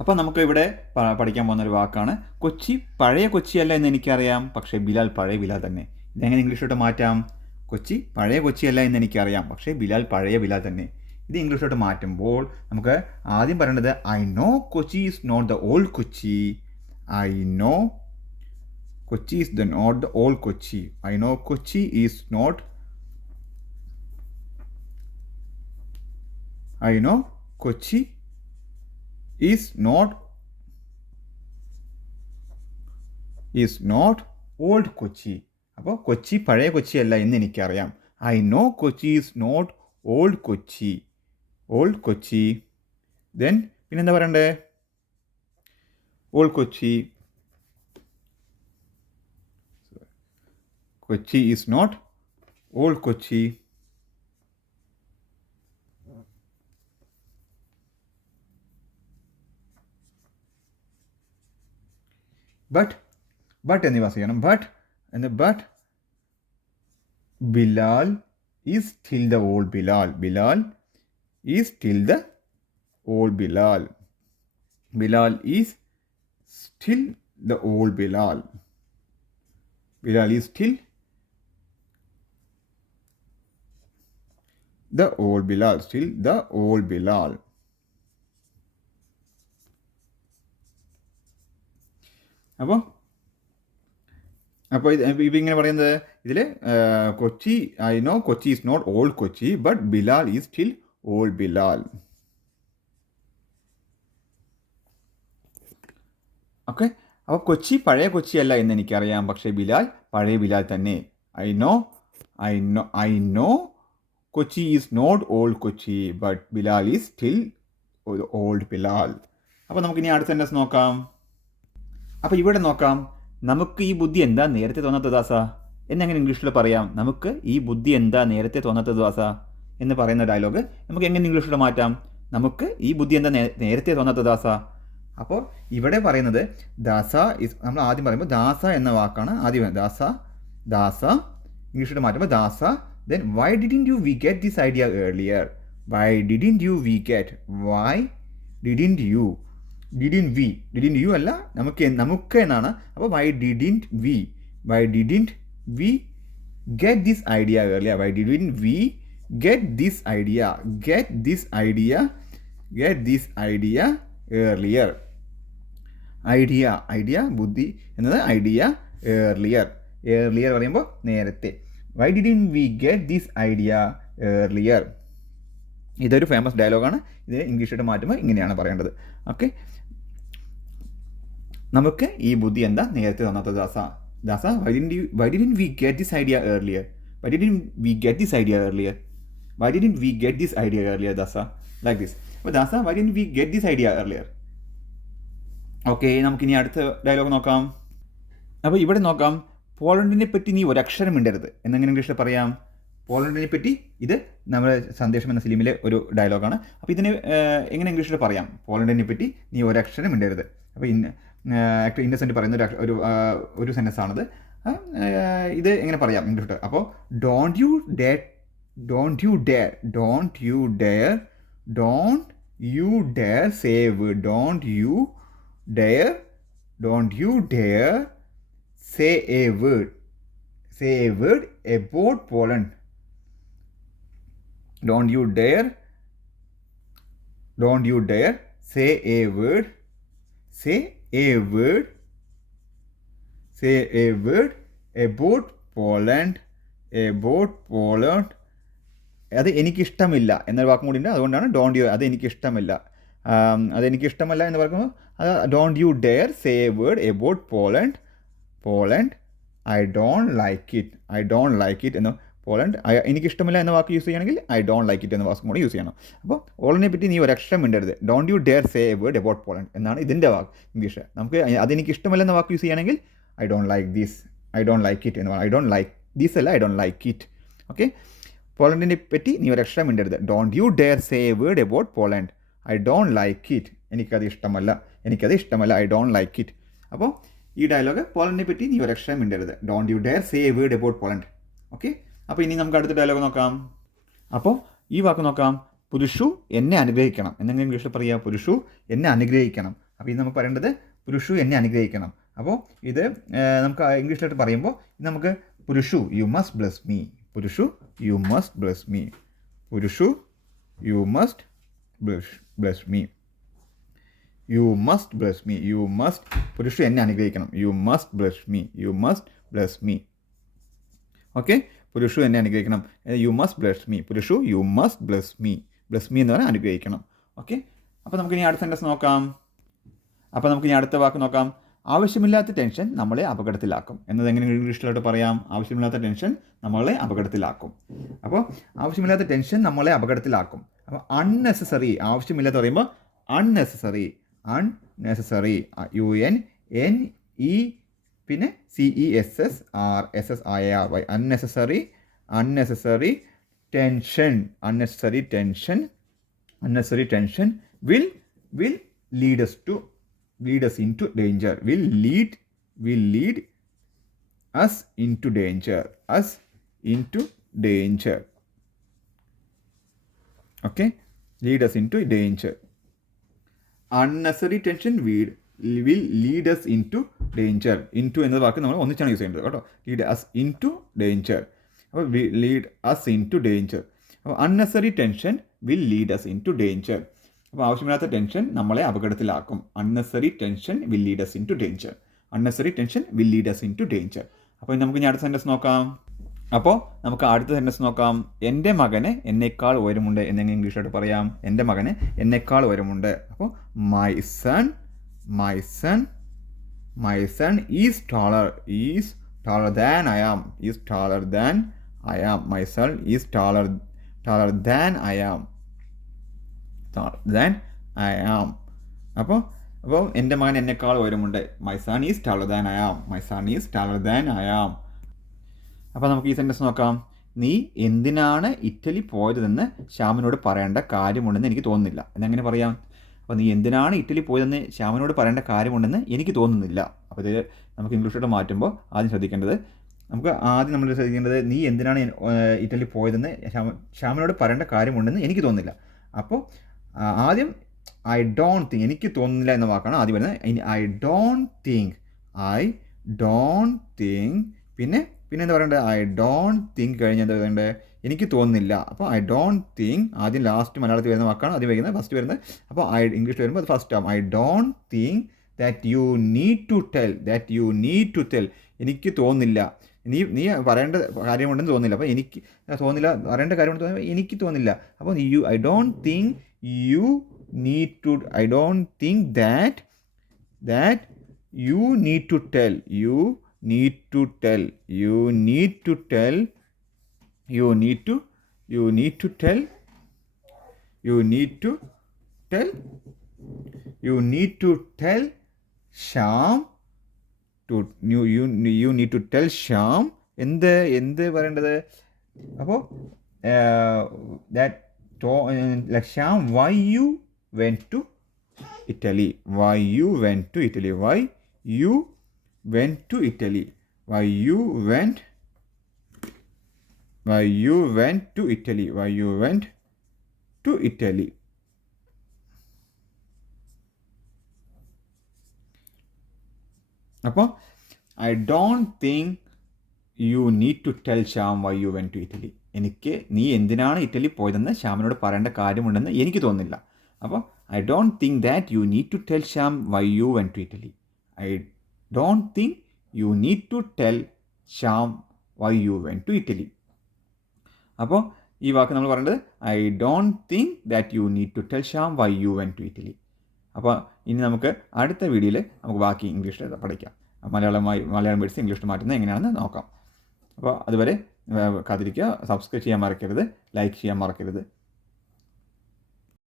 അപ്പോൾ നമുക്ക് ഇവിടെ പഠിക്കാൻ പോകുന്ന ഒരു വാക്കാണ് കൊച്ചി. പഴയ കൊച്ചിയല്ല എന്ന് എനിക്കറിയാം, പക്ഷേ ബിലാൽ പഴയ ബിലാൽ തന്നെ. ഇതെങ്ങനെ ഇംഗ്ലീഷിലോട്ട് മാറ്റാം? കൊച്ചി പഴയ കൊച്ചിയല്ല എന്ന് എനിക്കറിയാം, പക്ഷേ ബിലാൽ പഴയ ബിലാൽ തന്നെ. ഇത് ഇംഗ്ലീഷിലോട്ട് മാറ്റുമ്പോൾ നമുക്ക് ആദ്യം പറയേണ്ടത് I know Kochi is not the old Kochi. I know Kochi is not the old Kochi. I know Kochi is not. I know Kochi is not old Kochi. അപ്പോൾ കൊച്ചി പഴയ കൊച്ചിയല്ല എന്ന് എനിക്കറിയാം. I know Kochi is not old Kochi. Old Kochi. Then പിന്നെന്താ പറയണ്ടേ? Old Kochi. Kochi is not old Kochi. But എന്നിവ ചെയ്യണം. But Bilal is still the old Bilal. Bilal is still the old Bilal. Bilal is still the old Bilal. Bilal is still the old Bilal. Still the old Bilal. അപ്പോൾ ഇങ്ങനെ പറയുന്നത് ഇതിൽ Kochi I know Kochi is not old Kochi, but Bilal is still old Bilal. Okay. അപ്പോൾ കൊച്ചി പഴയ കൊച്ചിയല്ല എന്ന് എനിക്കറിയാം, പക്ഷേ ബിലാൽ പഴയ ബിലാൽ തന്നെ. I know Kochi is not old Kochi, but Bilal is still old Bilal. അപ്പോൾ നമുക്കിനി അടുത്ത സെൻറ്റൻസ് നോക്കാം. അപ്പോൾ ഇവിടെ നോക്കാം. നമുക്ക് ഈ ബുദ്ധി എന്താ നേരത്തെ തോന്നാത്തത് ദാസ എന്നെങ്ങനെ ഇംഗ്ലീഷിൽ പറയാം? നമുക്ക് ഈ ബുദ്ധി എന്താ നേരത്തെ തോന്നാത്തത് ദാസ എന്ന് പറയുന്ന ഡയലോഗ് നമുക്ക് എങ്ങനെ ഇംഗ്ലീഷിൽ മാറ്റാം? നമുക്ക് ഈ ബുദ്ധി എന്താ നേരത്തെ തോന്നാത്തത് ദാസ. അപ്പോൾ ഇവിടെ പറയുന്നത് ദാസ ഇസ്, നമ്മൾ ആദ്യം പറയുമ്പോൾ ദാസ എന്ന വാക്കാണ് ആദ്യം. ദാസ ഇംഗ്ലീഷിൽ മാറ്റുമ്പോൾ Dasa. Then why didn't you we get this idea earlier. Why didn't you we get. Why didn't you. Didn't you അല്ല, നമുക്ക് എന്നാണ്. അപ്പോൾ why didn't we get this idea earlier. Why didn't we get this idea earlier. Idea ബുദ്ധി എന്നത് idea. Earlier പറയുമ്പോൾ നേരത്തെ. Why didn't we get this idea earlier. ഇതൊരു famous ഡയലോഗാണ്. ഇത് ഇംഗ്ലീഷിലോട്ട് മാറ്റുമ്പോൾ ഇങ്ങനെയാണ് പറയേണ്ടത്. ഓക്കെ. നമുക്ക് ഈ ബുദ്ധി എന്താ നേരത്തെ തന്നാത്തത് Dasa. Why didn't we get this idea earlier. Dasa. Like this. അപ്പോൾ Dasa why didn't we get this idea earlier. Okay. നമുക്കിനി അടുത്ത ഡയലോഗ് നോക്കാം. അപ്പോൾ ഇവിടെ നോക്കാം. പോളണ്ടിനെ പറ്റി നീ ഒരക്ഷരം മിണ്ടരുത് എന്നെങ്ങനെ ഇംഗ്ലീഷിൽ പറയാം? പോളണ്ടിനെ പറ്റി ഇത് നമ്മുടെ സന്ദേശം എന്ന ഫിലിമിലെ ഒരു ഡയലോഗാണ്. അപ്പോൾ ഇതിന് എങ്ങനെ ഇംഗ്ലീഷിൽ പറയാം? പോളണ്ടിനെ പറ്റി നീ ഒരക്ഷരം മിണ്ടരുത്. അപ്പോൾ ആക്ടർ ഇന്നസെൻ്റ് പറയുന്ന ഒരു സെൻറ്റൻസ് ആണത്. ഇത് എങ്ങനെ പറയാം ഇംഗ്ലീഷിൽ? അപ്പോൾ don't you dare say a word. Don't you dare say a word about Poland. Don't you dare say a word about Poland. അത് എനിക്കിഷ്ടമില്ല എന്നൊരു വാക്കും കൂടി ഉണ്ട്. അതുകൊണ്ടാണ് ഡോണ്ട് യു. അതെനിക്കിഷ്ടമല്ല എന്ന് പറയുമ്പോൾ don't you dare say a word about Poland. I don't like it എന്ന് Poland. എനിക്കിഷ്ടമില്ല എന്ന വാക്ക് യൂസ് ചെയ്യണമെങ്കിൽ ഐ ഡോണ്ട് ലൈക്ക് ഇറ്റ് എന്ന വാക്കും കൂടി യൂസ് ചെയ്യണം. അപ്പോൾ പോളണ്ടിനെ പറ്റി നീ ഒരക്ഷരം മിണ്ടരുത്. Don't you dare say a word about Poland എന്നാണ് ഇതിൻ്റെ വാക്ക് ഇംഗ്ലീഷ്. നമുക്ക് അതെനിക്കിഷ്ടമല്ല എന്ന വാക്ക് യൂസ് ചെയ്യണമെങ്കിൽ ഐ ഡോണ്ട് ലൈക്ക് ഇറ്റ് എന്ന് പറയും. ഐ ഡോണ്ട് ലൈക്ക് ദിസ് അല്ല, I don't like it. Okay. പോളണ്ടിനെ പറ്റി നീ ഒരക്ഷരം മിണ്ടരുത്. Don't you dare say a word about Poland. I don't like it. എനിക്കത് ഇഷ്ടമല്ല. I don't like it. അപ്പോൾ ഈ ഡയലോഗ് പോളണ്ടിനെ പറ്റി നീ ഒരക്ഷരം മിണ്ടരുത്. Don't you dare say a word about Poland. Okay. അപ്പോൾ ഇനി നമുക്ക് അടുത്ത ഡയലോഗ് നോക്കാം. അപ്പോൾ ഈ വാക്ക് നോക്കാം. പുരുഷു എന്നെ അനുഗ്രഹിക്കണം. എന്തെങ്കിലും ഇംഗ്ലീഷിൽ പറയുക. പുരുഷു എന്നെ അനുഗ്രഹിക്കണം. അപ്പോൾ ഇത് നമുക്ക് പറയേണ്ടത് പുരുഷു എന്നെ അനുഗ്രഹിക്കണം. അപ്പോൾ ഇത് നമുക്ക് ഇംഗ്ലീഷിലോട്ട് പറയുമ്പോൾ നമുക്ക് Purushu you must bless me, Purushu you must bless me, Purushu you must bless me, you must bless me, you must, Purushu എന്നെ അനുഗ്രഹിക്കണം, you must bless me, you must bless me. Okay, Purushu എന്നെ അനുഗ്രഹിക്കണം, you must bless me, Purushu you must bless me, bless me എന്ന് പറഞ്ഞാൽ അനുഗ്രഹിക്കണം. Okay, അപ്പോൾ നമുക്കിനി അടുത്ത സെൻറ്റൻസ് നോക്കാം. അപ്പോൾ നമുക്കിനി അടുത്ത വാക്ക് നോക്കാം. ആവശ്യമില്ലാത്ത ടെൻഷൻ നമ്മളെ അപകടത്തിലാക്കും എന്നത് എങ്ങനെ ഇംഗ്ലീഷിലോട്ട് പറയാം? ആവശ്യമില്ലാത്ത ടെൻഷൻ നമ്മളെ അപകടത്തിലാക്കും. അപ്പോൾ ആവശ്യമില്ലാത്ത ടെൻഷൻ നമ്മളെ അപകടത്തിലാക്കും. അപ്പോൾ അൺനെസസറി, ആവശ്യമില്ലാത്ത പറയുമ്പോൾ അൺനെസസറി, അൺനെസസറി, UNNE പിന്നെ CESSRSSIRY, unnecessary, unnecessary tension, unnecessary tension, unnecessary tension will lead us into danger, will lead us into danger, us into danger. Okay, lead us into danger. Unnecessary tension will lead us into danger. Into എന്ന വാക്ക് നമ്മൾ ഒന്നിച്ചാണ് use ചെയ്യേണ്ടത് കേട്ടോ. lead us into danger. അപ്പോൾ lead us into danger. അപ്പോൾ unnecessary tension will lead us into danger. അപ്പോൾ ആവശ്യമില്ലാത്ത tension നമ്മളെ അപകടത്തിലാക്കും. unnecessary tension will lead us into danger. unnecessary tension will lead us into danger. അപ്പോൾ നമുക്ക് ഇനി അടുത്ത സെൻറ്റൻസ് നോക്കാം. അപ്പോൾ നമുക്ക് അടുത്ത സെൻറ്റൻസ് നോക്കാം. എൻ്റെ മകന് എന്നേക്കാൾ ഉയരമുണ്ട് എന്നെങ്ങനെ ഇംഗ്ലീഷിലോട്ട് പറയാം? എൻ്റെ മകന് എന്നേക്കാൾ ഉയരമുണ്ട്. അപ്പോൾ my son is taller than I am, is taller than I am, my son is taller than I am, അപ്പോൾ എൻ്റെ മകൻ എന്നെക്കാൾ ഉയരമുണ്ട്. my son is taller than I am, my son is taller than I am. അപ്പോൾ നമുക്ക് ഈ sentence നോക്കാം. നീ എന്തിനാണ് ഇറ്റലി പോയതെന്ന് ശ്യാമിനോട് പറയേണ്ട കാര്യമുണ്ടെന്ന് എനിക്ക് തോന്നുന്നില്ല എന്നെങ്ങനെ പറയാം? അപ്പോൾ നീ എന്തിനാണ് ഇറ്റലി പോയതെന്ന് ശ്യാമിനോട് പറയേണ്ട കാര്യമുണ്ടെന്ന് എനിക്ക് തോന്നുന്നില്ല. അപ്പോൾ ഇത് നമുക്ക് ഇംഗ്ലീഷിലോട്ട് മാറ്റുമ്പോൾ ആദ്യം ശ്രദ്ധിക്കേണ്ടത്, നമ്മൾ ശ്രദ്ധിക്കേണ്ടത് നീ എന്തിനാണ് ഇറ്റലി പോയതെന്ന് ശ്യാമിനോട് പറയേണ്ട കാര്യമുണ്ടെന്ന് എനിക്ക് തോന്നുന്നില്ല. അപ്പോൾ ആദ്യം ഐ ഡോണ്ട് തിങ്ക്, എനിക്ക് തോന്നുന്നില്ല എന്ന വാക്കാണ് ആദ്യം വരുന്നത്. ഐ ഡോണ്ട് തിങ്ക് പിന്നെ എന്താ പറയേണ്ടത്? ഐ ഡോണ്ട് തിങ്ക് കഴിഞ്ഞ് എന്താ പറയേണ്ടത്? എനിക്ക് തോന്നുന്നില്ല. അപ്പോൾ ഐ ഡോണ്ട് തിങ്ക് ആദ്യം ലാസ്റ്റ് മലയാളത്തിൽ വരുന്ന വാക്കാണ് ആദ്യം വരുന്നത്, ഫസ്റ്റ് വരുന്നത്. അപ്പോൾ ഇംഗ്ലീഷ് വരുമ്പോൾ അത് ഫസ്റ്റ് ആവും. I don't think that you need to tell, എനിക്ക് തോന്നുന്നില്ല, നീ പറയേണ്ട കാര്യമുണ്ടെന്ന് തോന്നുന്നില്ല. അപ്പോൾ എനിക്ക് തോന്നുന്നില്ല, പറയേണ്ട കാര്യമുണ്ടെന്ന് തോന്നുമ്പോൾ എനിക്ക് തോന്നുന്നില്ല. അപ്പോൾ I don't think that you need to tell, you need to tell Shyam you need to tell Shyam എന്ത് പറയേണ്ടത്? അപ്പോൾ like Shyam, why you went to Italy, why you went to Italy, why you went to Italy, why you went to Italy, why you went to Italy. അപ്പോൾ I don't think you need to tell Shyam why you went to Italy, നീ എന്തിനാണ് Italy പോയതെന്ന് ശ്യാമിനോട് പറയേണ്ട കാര്യമുണ്ടെന്ന് എനിക്ക് തോന്നുന്നില്ല. അപ്പോൾ I don't think that you need to tell Shyam why you went to Italy, I don't think you need to tell Shyam why you went to Italy. അപ്പോൾ ഈ വാക്ക് നമ്മൾ പറയേണ്ടത് I don't think that you need to tell Shyam why you went to Italy. അപ്പോൾ ഇനി നമുക്ക് അടുത്ത വീഡിയോയിൽ നമുക്ക് ബാക്കി ഇംഗ്ലീഷിൽ പഠിക്കാം. മലയാളം വേർഡ്സ് ഇംഗ്ലീഷിൽ മാറ്റുന്നത് എങ്ങനെയാണെന്ന് നോക്കാം. അപ്പോൾ അതുവരെ കാത്തിരിക്കുക. സബ്സ്ക്രൈബ് ചെയ്യാൻ മറക്കരുത്, ലൈക്ക് ചെയ്യാൻ മറക്കരുത്.